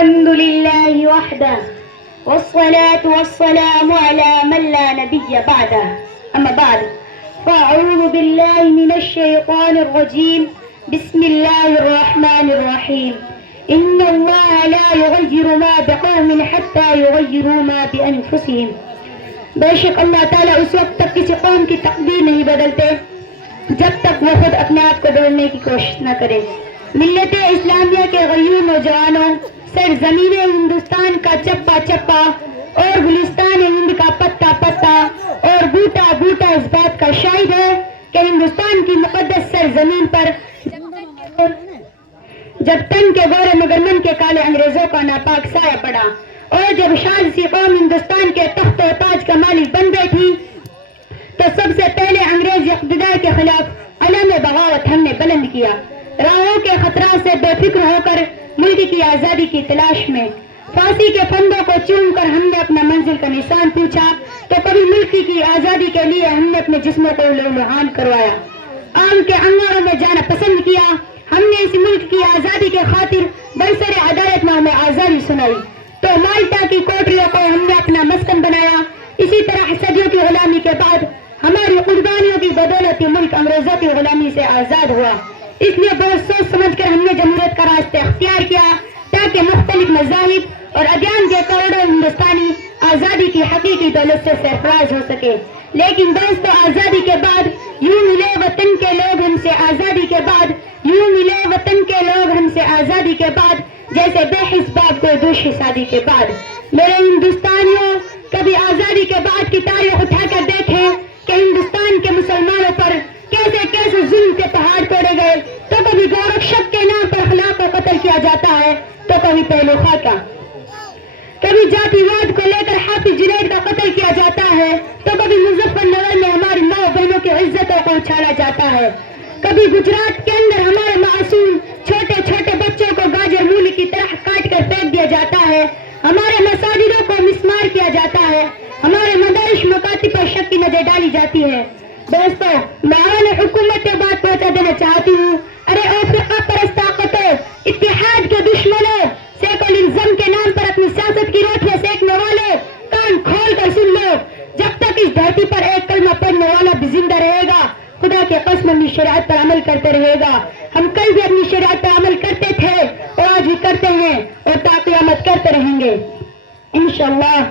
الحمد لله وحده والصلاة والسلام على من لا نبي بعده أما بعد فأعوذ بالله من الشيطان الرجيم بسم الله الرحمن الرحيم إن الله لا يغير ما بقوم حتى يغيروا ما بأنفسهم. بے شک اللہ تعالیٰ اس وقت تک کسی قوم کی تقدیر نہیں بدلتے جب تک وہ خود اپنے آپ کو بدلنے کی کوشش نہ کرے. ملت اسلامیہ کے غیور نوجوانوں، سرزمین ہندوستان کا چپا چپا اور گلستان ہند کا پتا پتا اور بوٹا بوٹا اس بات کا شاہد ہے کہ ہندوستان کی مقدس سرزمین پر جب تن کے گورے مگرمن کے کالے انگریزوں کا ناپاک سایہ پڑا اور جب شاذ سی قوم ہندوستان کے تخت و تاج کا مالک بن بیٹھی تو سب سے پہلے انگریز اقتدار کے خلاف علم بغاوت ہم نے بلند کیا. راہوں کے خطرات سے بے فکر ہو کر ملک کی آزادی کی تلاش میں پھانسی کے پھندوں کو چوم کر ہم نے اپنا منزل کا نشان پوچھا تو کبھی ملک کی آزادی کے لیے ہم نے اپنے جسموں کو لہوحان کروایا. آگ کے انگاروں میں جانا پسند کیا. ہم نے اس ملک کی آزادی کے خاطر برسر عدالت میں ہمیں آزادی سنائی تو مالٹا کی کوٹریوں کو ہم نے اپنا مسکن بنایا. اسی طرح صدیوں کی غلامی کے بعد ہماری قربانیوں کی بدولت ملک انگریزوں کی غلامی سے آزاد ہوا. اس لیے بہت سوچ سمجھ کر ہم نے جمہوریت کا راستہ اختیار کیا تاکہ مختلف مذاہب اور ادیان کے کروڑوں ہندوستانی آزادی کی حقیقی دولت سے سرفراز ہو سکے. لیکن دوستو، آزادی کے بعد یوں ملے وطن کے لوگ ہم سے آزادی کے بعد یوں ملے وطن کے لوگ ہم سے آزادی کے بعد جیسے بے حس باپ کو دوش شادی کے بعد. میرے ہندوستانیوں، کبھی آزادی کے بعد کی تاریخ اٹھا کر دیکھیں کہ ہندوستان کے مسلمانوں پر کیسے کیسے ظلم کے پہاڑ توڑے گئے. تو کبھی گورکشپ کے نام پر اخلاق کو قتل کیا جاتا ہے تو کبھی پہلو خاکہ، کبھی جاتی واد کو لے کر حافظ جنید کا قتل کیا جاتا ہے تو کبھی مظفر نگر میں ہماری ماں بہنوں کی عزتوں کو اچھالا جاتا ہے. کبھی گجرات کے اندر ہمارے معصوم چھوٹے چھوٹے بچوں کو گاجر مولی کی طرح کاٹ کر پھینک دیا جاتا ہے. ہمارے مساجدوں کو مسمار کیا جاتا ہے. ہمارے مدارس مکاتب پر شک کی نظر ڈالی جاتی ہے. دوستو، میں حکومت سے بات پہنچا دینا چاہتی ہوں. ارے افریقہ پرست طاقتوں، اتحاد کے دشمنوں، سیکولرزم کے نام پر اپنی سیاست کی روٹیاں سینکنے والے، کان کھول کر سن لو. جب تک اس دھرتی پر ایک کلمہ پڑھنے والا بھی زندہ رہے گا، خدا کے قسم اپنی شریعت پر عمل کرتے رہے گا. ہم کل بھی اپنی شریعت پر عمل کرتے تھے اور آج بھی کرتے ہیں اور تا قیامت کرتے رہیں گے انشاءاللہ.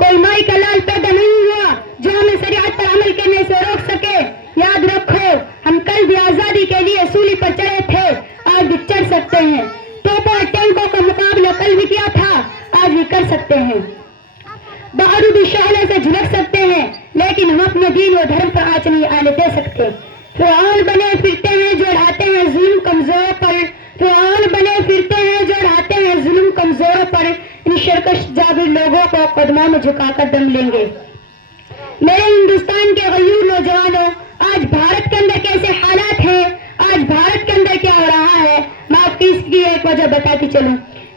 کوئی مائی کا لال پیدا نہیں ہوا جو ہمیں شریعت پر عمل کرنے سے روک سکے. یاد رکھو، ہم کل بھی آزادی کے لیے سولی پر چڑھے تھے، آج بھی چڑھ سکتے ہیں. توپوں اور ٹینکوں کا مقابلہ کل بھی کیا تھا، آج بھی کر سکتے ہیں. بارودی شعلے سے جھلک سکتے ہیں لیکن ہم اپنے دین و دھرم پر آنچ نہیں آنے دے سکتے. فرعون بنے پھرتے ہیں جو ڈھاتے ہیں ظلم کمزوروں پر. فرعون بنے پھرتے ہیں جو ڈھاتے ہیں ظلم کمزوروں پر. ان شرکش جابر لوگوں کو قدموں میں جھکا کر دم لیں گے. میرے ہندوستان کے غیور نوجوانوں، آج بھارت کے اندر کیسے حالات ہیں، آج بھارت کے اندر کیا ہو رہا ہے، میں آپ کی اس کی ایک وجہ بتاتی چلوں.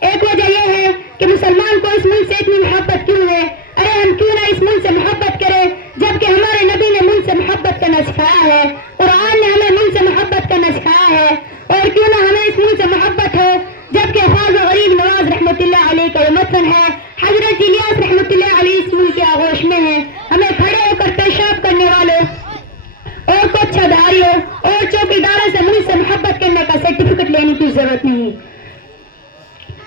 ایک وجہ یہ ہے کہ مسلمان کو اس ملک سے اتنی محبت کیوں ہے. ارے ہم کیوں نہ اس ملک سے محبت کریں جبکہ ہمارے نبی نے ملک سے محبت کرنا سکھایا ہے، قرآن نے ہمیں ملک سے محبت کرنا سکھایا ہے. اور کیوں نہ ہمیں اس ملک سے محبت ہو جبکہ خواجہ غریب نواز رحمت اللہ علیہ کا یہ مدفن ہے، حضرت الیاس رحمت اللہ علیہ اس ملک کے آغوش میں ہے. ہمیں کھڑے ہو کر پیشاب کرنے والوں اور کوچھا داریوں اور چوکیداروں سے ملک سے محبت کرنے کا سرٹیفکیٹ لینے کی ضرورت نہیں،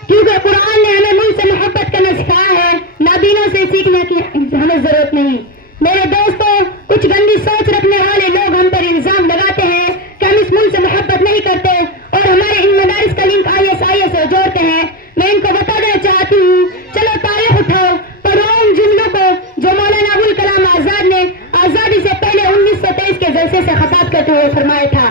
کیونکہ قرآن نے ہمیں ملک سے محبت کرنا سکھایا ہے. نابینوں سے سیکھنے کی ہمیں ضرورت نہیں. میرے دوستوں، کچھ گندی سوچ رکھنے والے لوگ ہم پر الزام لگاتے ہیں کہ ہم اس ملک سے محبت نہیں کرتے اور ہمارے ان مدارس کا لنک ISIS سے جوڑتے ہیں. میں ان کو بتا دینا چاہتی ہوں، چلو تاریخ اٹھاؤ، پڑھو ان جملوں کو جو مولانا ابوالکلام آزاد نے آزادی سے پہلے 1923 کے جلسے سے خطاب کرتے ہوئے فرمایا تھا.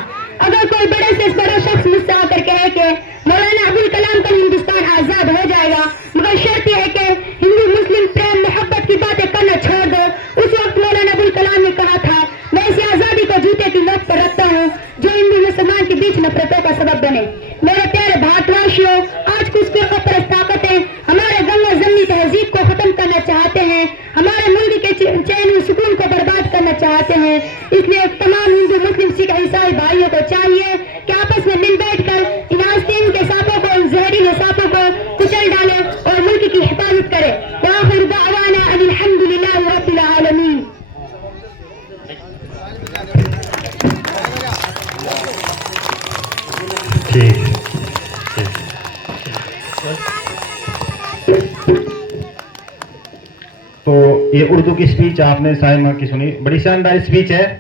اگر کوئی بڑے سے بڑا شخص مجھ سے آ کر کہے کہ مولانا ابوالکلام کا ہندوستان آزاد ہو جائے گا مگر شرط یہ ہے کہ ہندو مسلم پریم محبت کی باتیں کرنا چھوڑ دو. اس وقت مولانا ابوالکلام نے کہا تھا، میں اس آزادی کو جوتے کی نوک پر رکھتا ہوں جو ہندو مسلمان کے بیچ نفرتوں کا سبب بنے. میرے پیارے بھارت واشیوں، آج کچھ فرقہ پرست طاقتیں ہمارے گنگا زمینی تہذیب کو ختم کرنا چاہتے ہیں، ہمارے ملک کے چین و سکون کو برباد کرنا چاہتے ہیں. اس لیے تمام ہندو مسلم سکھ عیسائی بھائیوں کو چاہیے کہ آپس میں مل بیٹھ کر ان آستین کے سانپوں کو، ان زہریلے سانپوں کو کچل ڈالیں. ٹھیک ٹھیک. تو یہ اردو کی اسپیچ آپ نے صائمہ کی سنی, بڑی شاندار اسپیچ ہے.